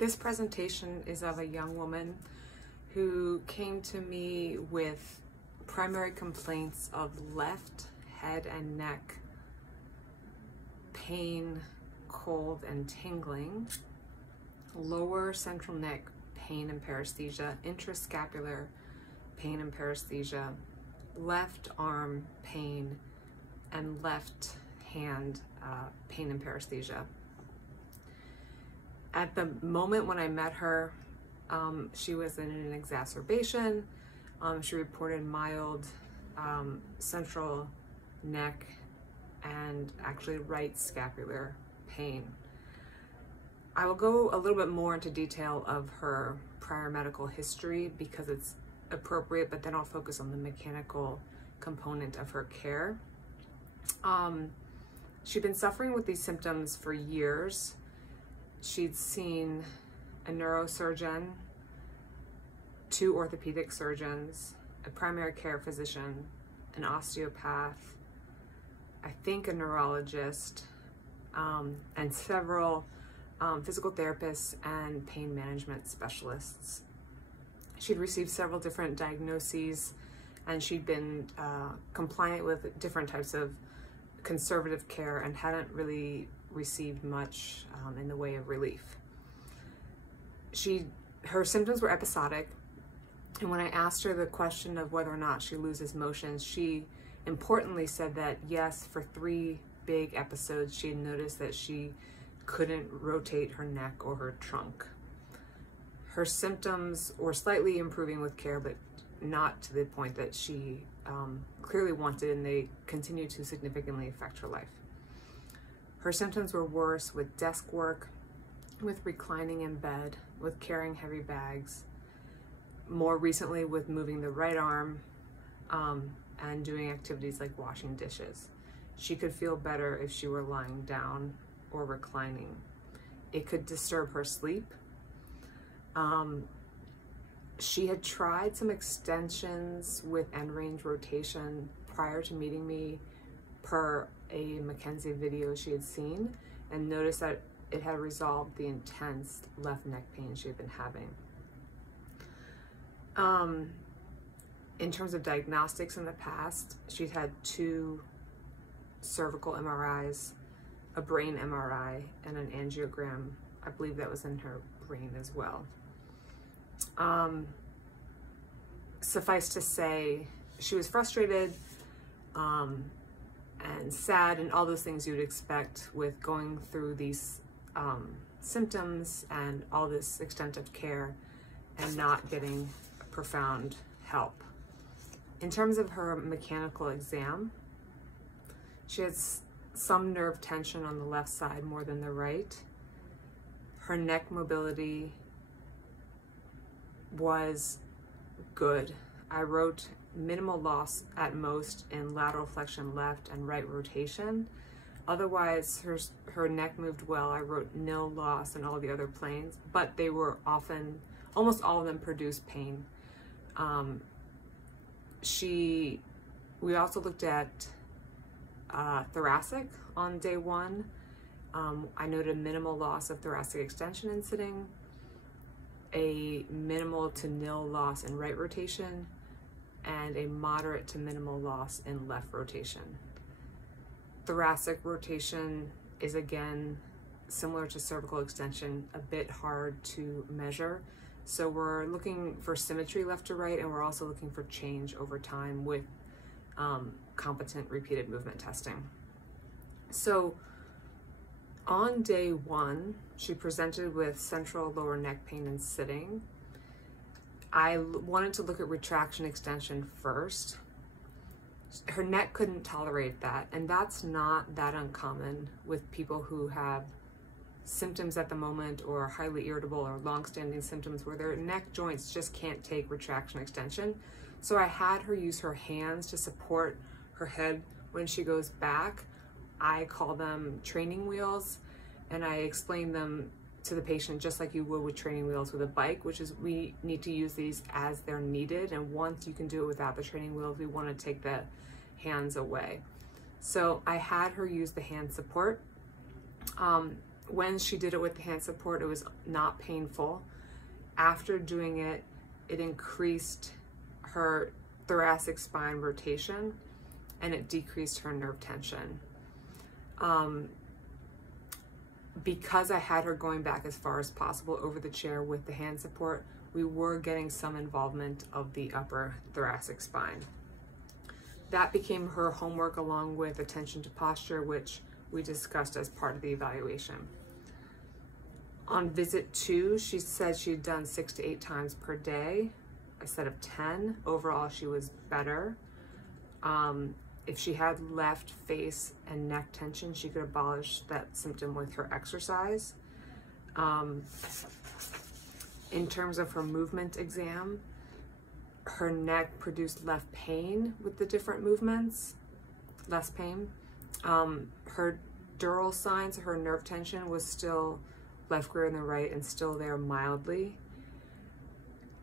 This presentation is of a young woman who came to me with primary complaints of left head and neck pain, cold, and tingling, lower central neck pain and paresthesia, intrascapular pain and paresthesia, left arm pain, and left hand pain and paresthesia. At the moment when I met her, she was in an exacerbation. She reported mild central neck and actually right scapular pain. I will go a little bit more into detail of her prior medical history because it's appropriate, but then I'll focus on the mechanical component of her care. She'd been suffering with these symptoms for years. She'd seen a neurosurgeon, 2 orthopedic surgeons, a primary care physician, an osteopath, I think a neurologist, and several physical therapists and pain management specialists. She'd received several different diagnoses, and she'd been compliant with different types of conservative care and hadn't really received much in the way of relief. Her symptoms were episodic, and when I asked her the question of whether or not she loses motion, she importantly said that yes, for 3 big episodes she had noticed that she couldn't rotate her neck or her trunk. Her symptoms were slightly improving with care, but not to the point that she clearly wanted, and they continued to significantly affect her life. Her symptoms were worse with desk work, with reclining in bed, with carrying heavy bags, more recently with moving the right arm and doing activities like washing dishes. She could feel better if she were lying down or reclining. It could disturb her sleep. She had tried some extensions with end range rotation prior to meeting me per a McKenzie video she had seen, and noticed that it had resolved the intense left neck pain she had been having. In terms of diagnostics in the past, she'd had 2 cervical MRIs, a brain MRI, and an angiogram. I believe that was in her brain as well. Suffice to say, she was frustrated and sad and all those things you'd expect with going through these symptoms and all this extent of care and not getting profound help. In terms of her mechanical exam, she had some nerve tension on the left side more than the right. Her neck mobility was good. I wrote minimal loss at most in lateral flexion left and right rotation. Otherwise, her neck moved well. I wrote nil loss in all the other planes, but they were often, almost all of them produced pain. We also looked at thoracic on day 1. I noted minimal loss of thoracic extension in sitting, a minimal to nil loss in right rotation, and a moderate to minimal loss in left rotation. Thoracic rotation is again similar to cervical extension, a bit hard to measure. So we're looking for symmetry left to right, and we're also looking for change over time with competent repeated movement testing. So on day 1, she presented with central lower neck pain and sitting. I wanted to look at retraction extension first. Her neck couldn't tolerate that, and that's not that uncommon with people who have symptoms at the moment or highly irritable or long-standing symptoms where their neck joints just can't take retraction extension. So I had her use her hands to support her head when she goes back. I call them training wheels, and I explain them to the patient just like you would with training wheels with a bike, which is we need to use these as they're needed, and once you can do it without the training wheels, we want to take the hands away. So I had her use the hand support. When she did it with the hand support, it was not painful. After doing it, it increased her thoracic spine rotation and it decreased her nerve tension. Because I had her going back as far as possible over the chair with the hand support, we were getting some involvement of the upper thoracic spine. That became her homework along with attention to posture, which we discussed as part of the evaluation. On visit 2, she said she'd done 6 to 8 times per day instead of 10. Overall, she was better. If she had left face and neck tension, she could abolish that symptom with her exercise. In terms of her movement exam, her neck produced less pain with the different movements, less pain. Her dural signs, her nerve tension was still left greater than right and still there mildly.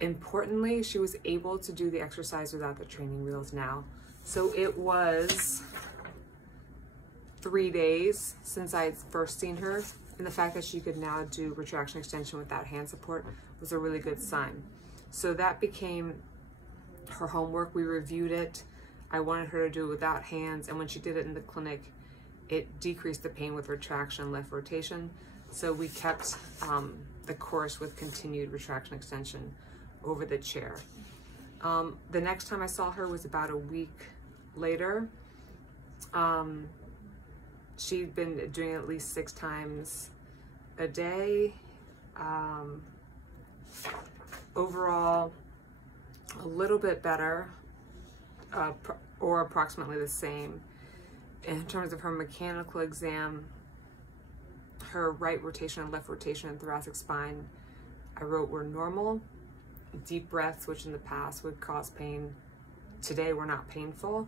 Importantly, she was able to do the exercise without the training wheels now. So it was 3 days since I had first seen her, and the fact that she could now do retraction extension without hand support was a really good sign. So that became her homework. We reviewed it. I wanted her to do it without hands, and when she did it in the clinic, it decreased the pain with retraction and left rotation. So we kept the course with continued retraction extension over the chair. The next time I saw her was about a week later. She'd been doing it at least 6 times a day. Overall, a little bit better, or approximately the same. In terms of her mechanical exam, her right rotation and left rotation and thoracic spine, I wrote were normal. Deep breaths, which in the past would cause pain, today were not painful.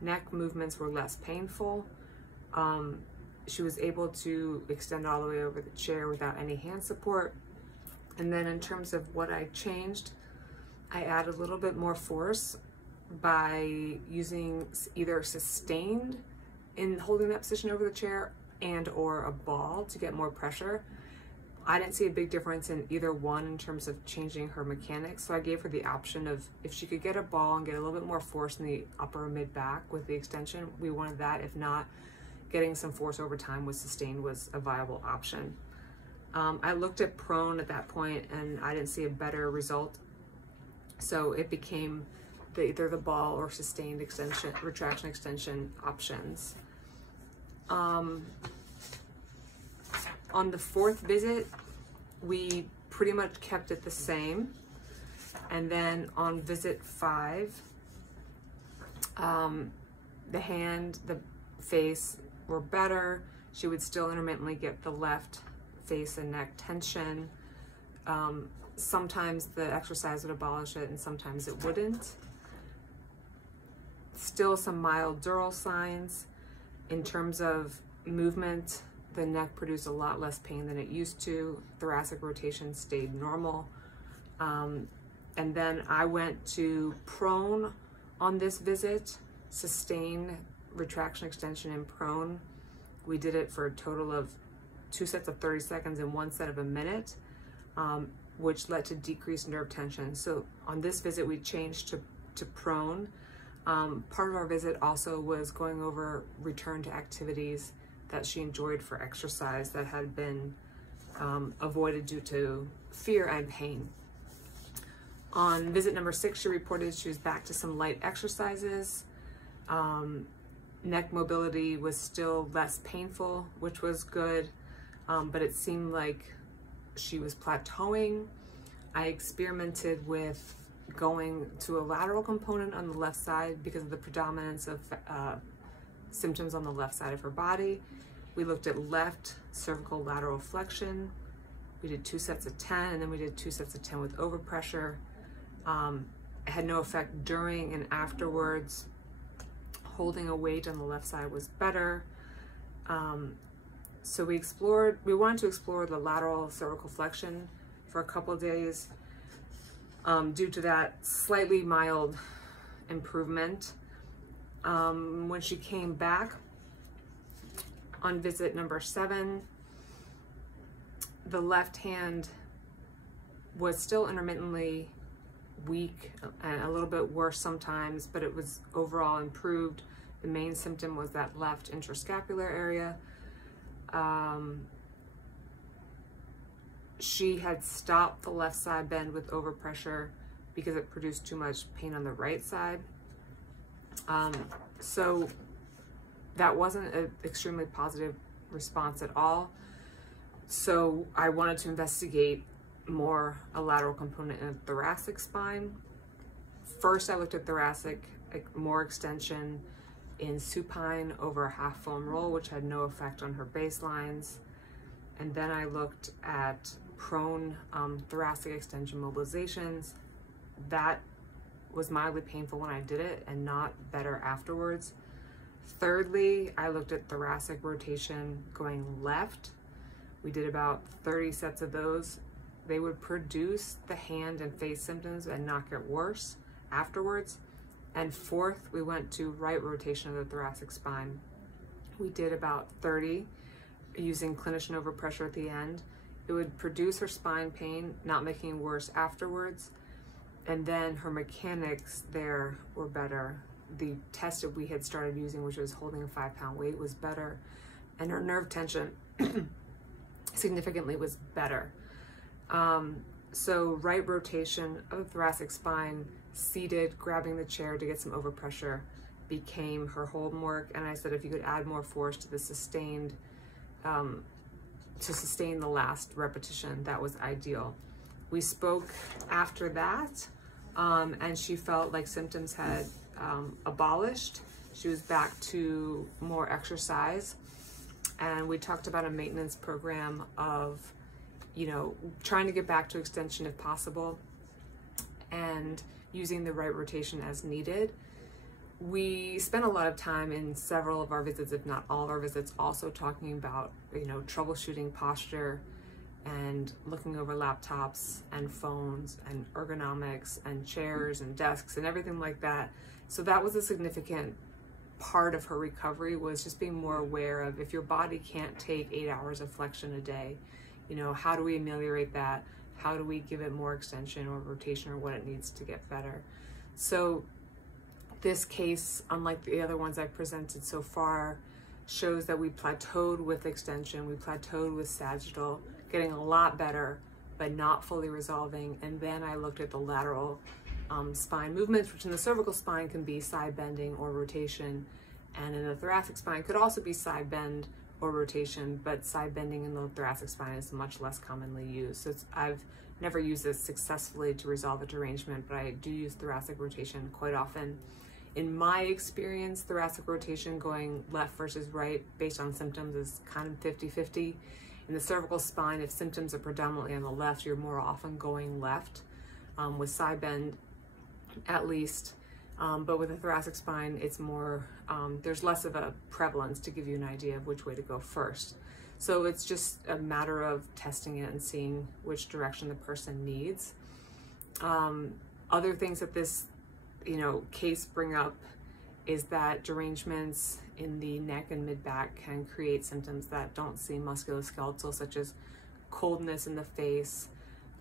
Neck movements were less painful. She was able to extend all the way over the chair without any hand support. And then in terms of what I changed, I added a little bit more force by using either sustained in holding that position over the chair and or a ball to get more pressure. I didn't see a big difference in either one in terms of changing her mechanics, so I gave her the option of if she could get a ball and get a little bit more force in the upper mid-back with the extension, we wanted that. If not, getting some force over time with sustained was a viable option. I looked at prone at that point and I didn't see a better result, so it became either the ball or sustained extension, retraction extension options. On the 4th visit, we pretty much kept it the same. And then on visit 5, the hand, the face were better. She would still intermittently get the left face and neck tension. Sometimes the exercise would abolish it and sometimes it wouldn't. Still some mild dural signs. In terms of movement, the neck produced a lot less pain than it used to. Thoracic rotation stayed normal. And then I went to prone on this visit, sustained retraction extension in prone. We did it for a total of 2 sets of 30 seconds and 1 set of a minute, which led to decreased nerve tension. So on this visit, we changed to prone. Part of our visit also was going over return to activities that she enjoyed for exercise that had been avoided due to fear and pain. On visit number 6, she reported she was back to some light exercises. Neck mobility was still less painful, which was good, but it seemed like she was plateauing. I experimented with going to a lateral component on the left side because of the predominance of symptoms on the left side of her body. We looked at left cervical lateral flexion. We did 2 sets of 10, and then we did 2 sets of 10 with overpressure. It had no effect during and afterwards. Holding a weight on the left side was better. So we wanted to explore the lateral cervical flexion for a couple of days. Due to that slightly mild improvement. When she came back on visit number 7, The left hand was still intermittently weak and a little bit worse sometimes, but it was overall improved. The main symptom was that left interscapular area. She had stopped the left side bend with overpressure because it produced too much pain on the right side. So that wasn't an extremely positive response at all. So I wanted to investigate more a lateral component in the thoracic spine. First, I looked at thoracic, more extension in supine over a half foam roll, which had no effect on her baselines. And then I looked at prone thoracic extension mobilizations. That was mildly painful when I did it and not better afterwards. Thirdly, I looked at thoracic rotation going left. We did about 30 sets of those. They would produce the hand and face symptoms and not get worse afterwards. And fourth, we went to right rotation of the thoracic spine. We did about 30 using clinician overpressure at the end. It would produce her spine pain, not making it worse afterwards. And then her mechanics there were better. The test that we had started using, which was holding a 5-pound weight, was better. And her nerve tension significantly was better. So right rotation of the thoracic spine, seated, grabbing the chair to get some overpressure, became her hold work. And I said if you could add more force to the sustained, to sustain the last repetition, that was ideal. We spoke after that, and she felt like symptoms had abolished. She was back to more exercise. And we talked about a maintenance program of, you know, trying to get back to extension if possible and using the right rotation as needed. We spent a lot of time in several of our visits, if not all of our visits, also talking about, you know, troubleshooting posture and looking over laptops and phones and ergonomics and chairs and desks and everything like that. So that was a significant part of her recovery, was just being more aware of, if your body can't take 8 hours of flexion a day, you know, how do we ameliorate that? How do we give it more extension or rotation or what it needs to get better? So this case, unlike the other ones I've presented so far, shows that we plateaued with extension, we plateaued with sagittal, getting a lot better, but not fully resolving. And then I looked at the lateral spine movements, which in the cervical spine can be side bending or rotation, and in the thoracic spine could also be side bend or rotation, but side bending in the thoracic spine is much less commonly used. So I've never used this successfully to resolve a derangement, but I do use thoracic rotation quite often. In my experience, thoracic rotation going left versus right based on symptoms is kind of 50-50. In the cervical spine, if symptoms are predominantly on the left, you're more often going left with side bend at least. But with the thoracic spine, it's more, there's less of a prevalence to give you an idea of which way to go first. So it's just a matter of testing it and seeing which direction the person needs. Other things that this, you know, case bring up is that derangements in the neck and mid-back can create symptoms that don't seem musculoskeletal, such as coldness in the face,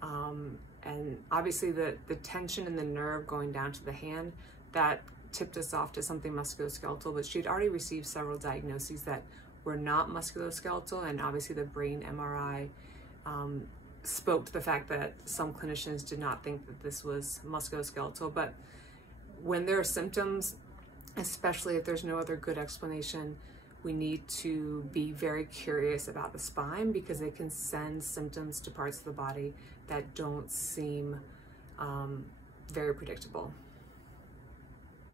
and obviously the tension in the nerve going down to the hand, that tipped us off to something musculoskeletal, but she'd already received several diagnoses that were not musculoskeletal, and obviously the brain MRI spoke to the fact that some clinicians did not think that this was musculoskeletal. But when there are symptoms, especially if there's no other good explanation, we need to be very curious about the spine, because it can send symptoms to parts of the body that don't seem very predictable.